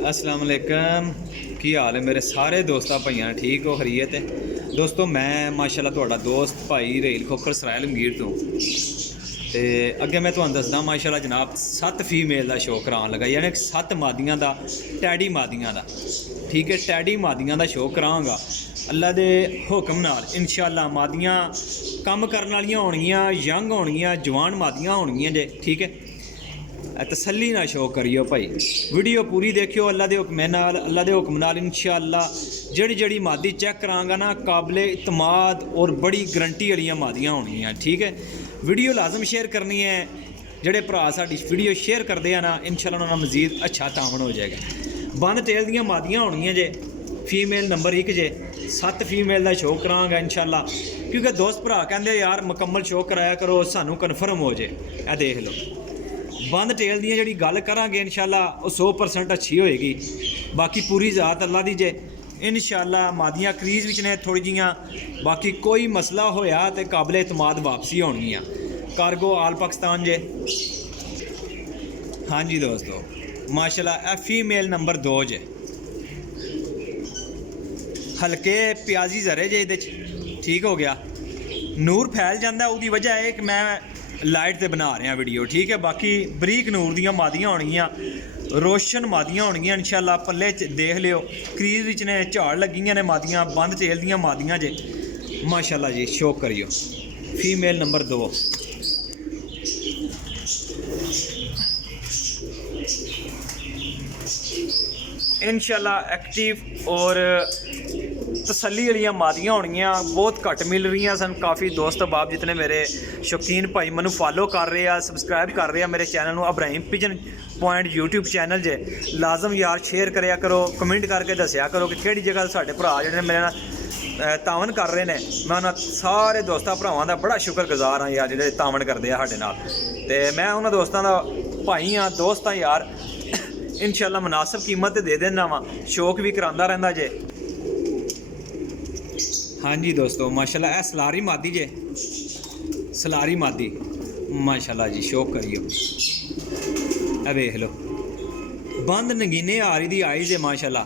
अस्सलाम वालेकुम। की हाल है मेरे सारे दोस्तों भाइयों, ठीक हो खरीयत है दोस्तों। मैं माशाल्लाह तुहाडा दोस्त भाई रेल खोखर सरायल मगीर तो ते अगे मैं तुहानू दसदा माशाल्लाह जनाब 7 फीमेल का शो करान लगा, यानी 7 मादियां का टैडी मादियां का, ठीक है। टैडी मादियां का शो करांगा अल्लाह दे हुक्म नाल इंशाल्लाह। मादियां कम करने वालियां होणगियां, यंग होणगियां, जवान मादियां होणगियां जे, ठीक है। तसल्ली ना शो करियो भाई, वीडियो पूरी देखियो अल्लाह दे हुक्म नाल, अल्लाह दे हुक्म नाल इंशाअल्लाह। जड़ी मादी चेक करांगा ना काबिले इतमाद और बड़ी गारंटी वाली मादियां होणगियां, ठीक है। वीडियो लाजम शेयर करनी है, जेडे भरा साडी वीडियो शेयर करते हैं ना इंशाअल्लाह उन्हां मज़ीद अच्छा तामन हो जाएगा। बंद टेल दियां मादियां होणगियां जे, फीमेल नंबर 1 जे। 7 फीमेल का शो करांगा इंशाअल्लाह, क्योंकि दोस्त भरा कहंदे यार मुकम्मल शो कराया करो सानू कन्फर्म हो जाए। ए देख लो बंद टेल दी जी गल करांगे इंशाअल्लाह वो 100% अच्छी होएगी। बाकी पूरी ज़ात अल्लाह दी जे इंशाअल्लाह। मादियां क्रीज विच ने थोड़ी जियां, बाकी कोई मसला होया तो काबिले इतमाद वापसी होणगियां। कार्गो आल पाकिस्तान जे। हाँ जी दोस्तों माशाल्लाह ए फीमेल नंबर 2 जे, हल्के प्याजी जरे जे इहदे च, ठीक हो गया। नूर फैल जाता उसकी वजह है कि मैं लाइट से बना रहा वीडियो, ठीक है। बाकी बरीक नूर दियां मादियां होणगियां, रोशन मादियां होणगियां इंशाअल्लाह। पल्ले च देख लियो क्रीज विच ने झाड़ लगियां ने मादियां, बंद टेल दियां मादियां जे माशाअल्लाह जी। शो करियो फीमेल नंबर 2। इंशाअल्लाह एक्टिव और तसल्ली वाली मादियां होणगियां। बहुत घट मिल रही सन। काफ़ी दोस्त बाब जितने मेरे शौकीन भाई मैनू फॉलो कर रहे हैं, सबसक्राइब कर रहे हैं मेरे चैनल में। Ibrahim pigeon point YouTube channel जे, लाजम यार शेयर कराया करो, कमेंट करके दसिया करो कि किहड़ी जगह साढ़े भरा जिहड़े मेरे नाल तावन कर रहे हैं। मैं उन्होंने सारे दोस्तों भरावां दा बड़ा शुक्रगुजार हाँ यार, जिहड़े तावन करते हैं साडे नाल। ते मैं उन्होंने दोस्तों का भाई हाँ, दोस्त हाँ यार। इंशाअल्लाह मुनासिब कीमत दे देना वा, शौक भी करांदा रहिंदा जे। हाँ जी दोस्तों माशाल्लाह ए सलारी मादी जे, सलारी मादी माशाल्लाह जी। शौक करियो ए वेख लो बंद नगीने आ रही दी आई जे माशाल्लाह।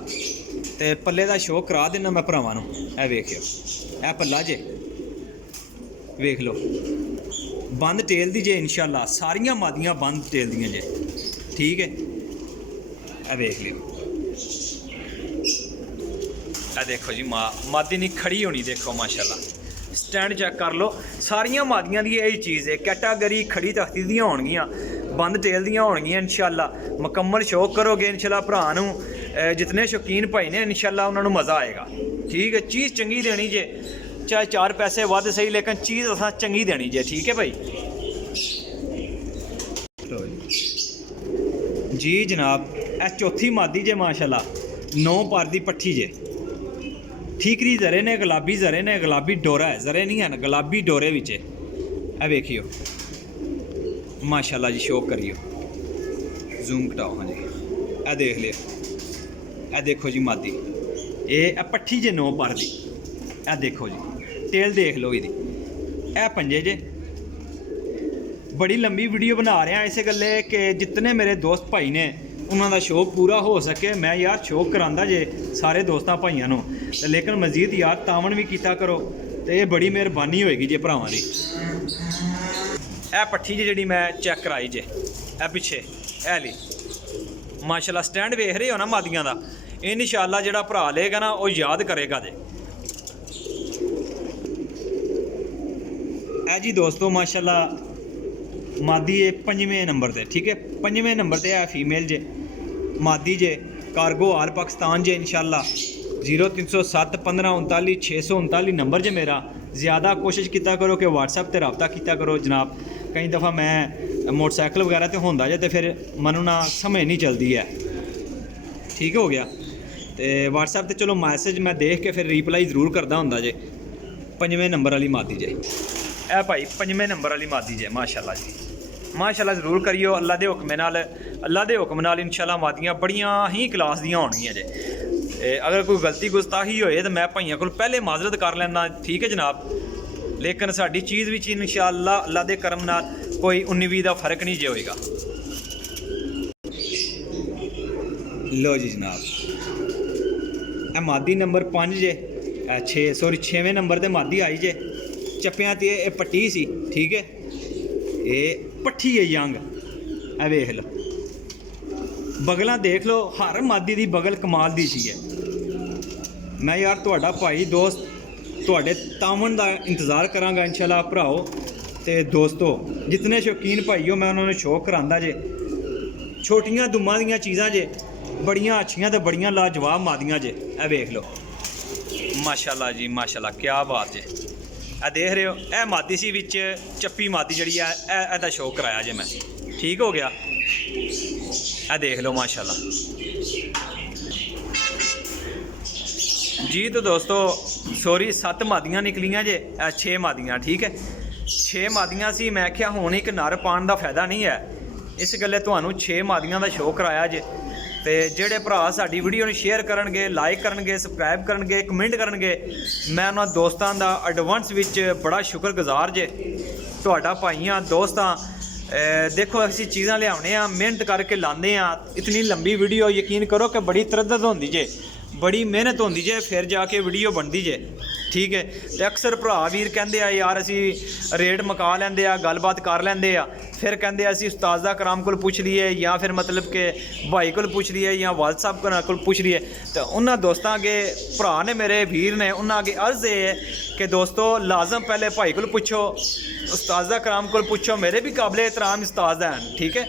ते पल्ले दा शौक करा देना मैं भरावां नूं। ए वेखियो ए पल्ला जे, वेख लो बंद टेल दी जे इंशाअल्लाह। सारियां मादियां बंद टेल दियां जे, ठीक है। ए वेख लियो ए देखो जी मादी नहीं खड़ी होनी, देखो माशाल्लाह। स्टैंड चेक कर लो, सारियां मादियां दी यही चीज़ है। कैटागरी खड़ी तख्ती दियां होणगियां, बंद टेल दियां होणगियां इंशाअल्लाह। मुकम्मल शौक करोगे इंशाअल्लाह भरा नूं, जितने शौकीन भाई ने इंशाअल्लाह उन्होंने मज़ा आएगा, ठीक है। चीज़ चंगी देनी जे, चाहे 4 पैसे वध सही, लेकिन चीज़ असां चंगी देनी जे, ठीक है भाई जी जनाब। ए चौथी मादी जे माशाल्लाह, 9 पर दी पट्ठी जे। ठीकरी जरे ने, गुलाबी जरे ने, गुलाबी डोरा है, जरे नहीं है ना, गुलाबी डोरे विच है। वेखियो माशाल्लाह जी। शौक करियो, जूम घटाओ हाँ जी। ए देख लियो ए देखो जी मादी, ए पट्ठी जे 9 पर दी। ए देखो जी टेल देख लो इहदी, ए पंजे जे। बड़ी लंबी वीडियो बना रहा इस गल्ले कि जितने मेरे दोस्त भाई ने उन्होंने शौक पूरा हो सके। मैं यार शौक करांदा जे सारे दोस्तों भाइयों नूं, लेकिन मजीद यार तावन भी किया करो, तो ये बड़ी मेहरबानी होएगी जे भरावां दी। ए पट्ठी जे जिहड़ी मैं चेक कराई जे, ए पिछे ए ली माशाल्लाह। स्टैंड वेख रहे हो ना मादियां दा, इंशाअल्लाह जिहड़ा भरा लेगा ना वो याद करेगा जे। ए जी दोस्तों माशाल्लाह मादी है 5वें नंबर ते, ठीक है। 5वें नंबर ते है फीमेल जे, मादी जे। कार्गो आल पाकिस्तान जे इंशाअल्लाह। 0307 1539 639 नंबर जे मेरा। ज़्यादा कोशिश किया करो कि व्हाट्सएप ते रबता किया करो जनाब। कई दफ़ा मैं मोटरसाइकिल वगैरह तो होंदा जे, तो फिर मनु ना समझ नहीं चलती है, ठीक हो गया। तो व्हाट्सएप ते चलो मैसेज मैं देख के फिर रिप्लाई ज़रूर करदा होंदा जे। 5वें नंबर वाली मादी जे ए भाई, 5वें नंबर वाली मादी जे माशाल्लाह जी। माशाल्लाह ज़रूर करियो अल्लाह दे हुक्म नाल, अल्लाह दे हुक्म नाल इंशाअल्लाह मादियां बड़ियां ही क्लास दियां होणगियां जे। अगर कोई गलती गुस्ताही होए तो मैं भाइयों को पहले माजरत कर लेना, ठीक है जनाब। लेकिन साडी चीज़ विच इंशाअल्लाह अल्लाह दे करम नाल कोई 19-20 का फर्क नहीं जे होएगा। लो जी जनाब, ਇਹ ਮਾਦੀ ਨੰਬਰ 5 ਜੇ 6 ਸੌਰੀ 6ਵੇਂ ਨੰਬਰ ਤੇ ਮਾਦੀ ਆਈ ਜੇ। ਚੱਪਿਆਂ ਤੇ ਇਹ ਪੱਟੀ ਸੀ, ਠੀਕ ਹੈ। ਇਹ ਪੱਠੀ ਹੈ ਯੰਗ, ਇਹ ਵੇਖ ਲਓ ਬਗਲਾਂ ਦੇਖ ਲਓ, ਹਰ ਮਾਦੀ ਦੀ ਬਗਲ ਕਮਾਲ ਦੀ ਸੀ ਹੈ। ਮੈਂ ਯਾਰ ਤੁਹਾਡਾ ਭਾਈ ਦੋਸਤ ਤੁਹਾਡੇ ਤਾਵਣ ਦਾ ਇੰਤਜ਼ਾਰ ਕਰਾਂਗਾ ਇੰਸ਼ਾਅੱਲਾ ਭਰਾਓ ਤੇ ਦੋਸਤੋ। ਜਿਤਨੇ ਸ਼ੌਕੀਨ ਭਾਈ ਹੋ ਮੈਂ ਉਹਨਾਂ ਨੂੰ ਸ਼ੌਕ ਕਰਾਂਦਾ ਜੇ। ਛੋਟੀਆਂ ਦੁੰਮਾਂ ਦੀਆਂ ਚੀਜ਼ਾਂ ਜੇ, ਬੜੀਆਂ ਅੱਛੀਆਂ ਤੇ ਬੜੀਆਂ ਲਾਜਵਾਬ ਮਾਦੀਆਂ ਜੇ। ਇਹ ਵੇਖ ਲਓ ਮਾਸ਼ਾਅੱਲਾ ਜੀ ਮਾਸ਼ਾਅੱਲਾ, ਕਿਆ ਬਾਤ ਜੇ। ਇਹ ਦੇਖ ਰਹੇ ਹੋ, ਇਹ ਮਾਦੀ ਸੀ ਵਿੱਚ ਚੱਪੀ ਮਾਦੀ ਜਿਹੜੀ ਆ, ਇਹਦਾ ਸ਼ੌਕ ਕਰਾਇਆ ਜੇ ਮੈਂ, ਠੀਕ ਹੋ ਗਿਆ। ਇਹ ਦੇਖ ਲਓ ਮਾਸ਼ਾਅੱਲਾ ਜੀ। तो दोस्तों सॉरी 7 ਮਾਦੀਆਂ ਨਿਕਲੀਆਂ ਜੇ, 6 ਮਾਦੀਆਂ, ਠੀਕ ਹੈ। 6 ਮਾਦੀਆਂ ਸੀ, ਮੈਂ ਕਿਹਾ ਹੁਣ ਇੱਕ ਨਰ ਪਾਉਣ ਦਾ ਫਾਇਦਾ ਨਹੀਂ ਹੈ, ਇਸ ਗੱਲੇ ਤੁਹਾਨੂੰ 6 ਮਾਦੀਆਂ ਦਾ ਸ਼ੌਕ ਕਰਾਇਆ ਜੇ। ਤੇ ਜਿਹੜੇ ਭਰਾ ਸਾਡੀ ਵੀਡੀਓ ਨੂੰ ਸ਼ੇਅਰ ਕਰਨਗੇ, ਲਾਈਕ ਕਰਨਗੇ, ਸਬਸਕ੍ਰਾਈਬ ਕਰਨਗੇ, ਕਮੈਂਟ ਕਰਨਗੇ, ਮੈਂ ਉਹਨਾਂ ਦੋਸਤਾਂ ਦਾ ਐਡਵਾਂਸ ਵਿੱਚ ਬੜਾ ਸ਼ੁਕਰਗੁਜ਼ਾਰ ਜੇ। ਤੁਹਾਡਾ ਭਾਈਆਂ ਦੋਸਤਾਂ ਦੇਖੋ ਅਸੀਂ ਚੀਜ਼ਾਂ ਲਿਆਉਣੇ ਆ, ਮਿਹਨਤ ਕਰਕੇ ਲਾਉਂਦੇ ਆ। ਇਤਨੀ ਲੰਬੀ ਵੀਡੀਓ ਯਕੀਨ ਕਰੋ ਕਿ ਬੜੀ ਤਰੱਦਦ ਹੁੰਦੀ ਜੇ, ਬੜੀ ਮਿਹਨਤ ਹੁੰਦੀ ਜੇ, ਫਿਰ ਜਾ ਕੇ ਵੀਡੀਓ ਬਣਦੀ ਜੇ, ਠੀਕ ਹੈ। ਤੇ ਅਕਸਰ ਭਰਾ ਵੀਰ ਕਹਿੰਦੇ ਆ ਯਾਰ ਅਸੀਂ ਰੇਟ ਮੁਕਾ ਲੈਂਦੇ ਆ, ਗੱਲਬਾਤ ਕਰ ਲੈਂਦੇ ਆ, ਫਿਰ ਕਹਿੰਦੇ ਅਸੀਂ ਉਸਤਾਜ਼ਾ ਕਰਾਮ ਕੋਲ ਪੁੱਛ ਲਈਏ ਜਾਂ ਫਿਰ ਮਤਲਬ ਕਿ ਭਾਈ ਕੋਲ ਪੁੱਛ ਲਈਏ ਜਾਂ ਵਾਲਦ ਸਾਹਿਬ ਕੋਲ ਪੁੱਛ ਲਈਏ। ਤਾਂ ਉਹਨਾਂ ਦੋਸਤਾਂ ਅੱਗੇ ਭਰਾ ਨੇ ਮੇਰੇ ਵੀਰ ਨੇ, ਉਹਨਾਂ ਅੱਗੇ अर्ज़ ਇਹ ਹੈ ਕਿ ਦੋਸਤੋ ਲਾਜ਼ਮ ਪਹਿਲੇ ਭਾਈ ਕੋਲ ਪੁੱਛੋ, ਉਸਤਾਜ਼ਾ ਕਰਾਮ ਕੋਲ ਪੁੱਛੋ, ਮੇਰੇ ਵੀ ਕਾबिल एहतराम उस्ताद हैं, ठीक है।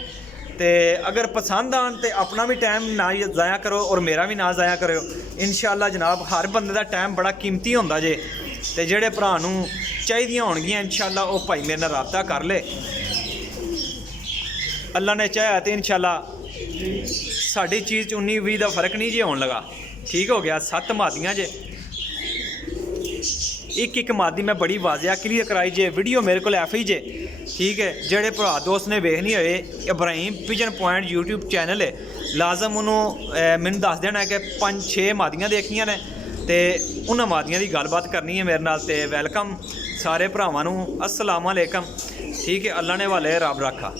तो अगर पसंद आन तो अपना भी टाइम ना ज़ाया करो और मेरा भी ना ज़ाया करो। इंशाअल्लाह जनाब हर बंदे का टाइम बड़ा कीमती होंदा जे। तो जेड़े भरा नूं चाहिदियां होणगियां इंशाअल्लाह वो भाई मेरे नाल राबता कर ले। अल्लाह ने चाहा तो इंशाअल्लाह साड़ी चीज़ 19-20 का फर्क नहीं जे होने लगा, ठीक हो गया। 7 मादियां जे, एक मादी मैं बड़ी वाजिया क्लीयर कराई जे। वीडियो मेरे को एफ ही जे, ठीक है। जेड़े भरा दोस्त ने वेखनी होए Ibrahim pigeon point YouTube channel है, लाजम उन्होंने मैनू दस देना है कि 5-6 मादियां देखियां ने ते उन्हां मादियां दी गलबात करनी है मेरे नाल। ते वैलकम सारे भरावां नूं, अस्सलाम वालेकुम, ठीक है। अल्लाह ने वाले रब रखा।